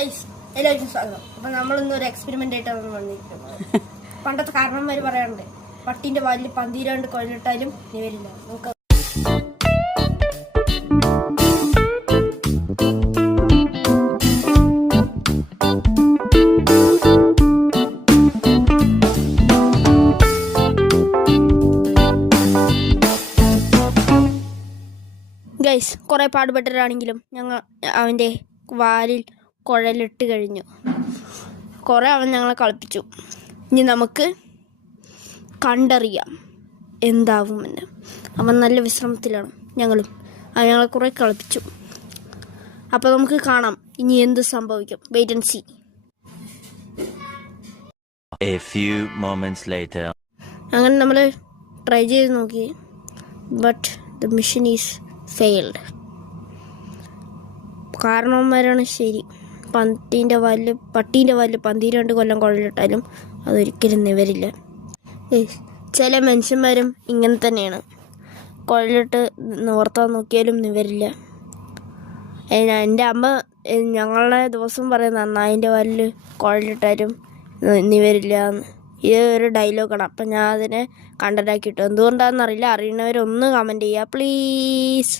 എല്ലാവർക്കും സ്വാഗതം. അപ്പൊ നമ്മളിന്നൊരു എക്സ്പെരിമെന്റ് ആയിട്ടാണ് വന്നിരിക്കുന്നത്. പണ്ടത്തെ കാരണന്മാര് പറയാറുണ്ട്, പട്ടിന്റെ വാലിൽ പന്തിരാണ്ട് കൊല്ലിട്ടാലും നിവരില്ല. നമുക്ക് ഗൈസ് കുറെ പാടുപെട്ടവരാണെങ്കിലും ഞങ്ങൾ അവൻ്റെ വാലിൽ കുഴലിട്ട് കഴിഞ്ഞു. കുറേ അവൻ ഞങ്ങളെ കളിപ്പിച്ചു. ഇനി നമുക്ക് കണ്ടറിയാം എന്താവുമെന്ന്. അവൻ നല്ല വിശ്രമത്തിലാണ്. അവൻ ഞങ്ങളെ കുറേ കളിപ്പിച്ചു. അപ്പോൾ നമുക്ക് കാണാം ഇനി എന്ത് സംഭവിക്കും. Wait and see. A few moments later. അങ്ങനെ നമ്മൾ ട്രൈ ചെയ്ത് നോക്കി. But the mission is failed. കാരണവന്മാരാണ് ശരി. പട്ടീൻ്റെ വാലിൽ 12 കൊല്ലം കുഴലിട്ടാലും അതൊരിക്കലും നിവരില്ല. ചില മനുഷ്യന്മാരും ഇങ്ങനെ തന്നെയാണ്. കുഴലിട്ട് നിവർത്താൻ നോക്കിയാലും നിവരില്ല. എൻ്റെ അമ്മ ഞങ്ങളുടെ ദിവസം പറയുന്ന നായിൻ്റെ വാലിൽ കുഴലിട്ടാലും നിവരില്ല എന്ന്. ഇത് ഒരു ഡയലോഗാണ്. അപ്പം ഞാൻ അതിനെ കണ്ടൻ്റാക്കിയിട്ടു. എന്തുകൊണ്ടാണെന്നറിയില്ല. അറിയുന്നവരൊന്ന് കമൻറ്റ് ചെയ്യുക പ്ലീസ്.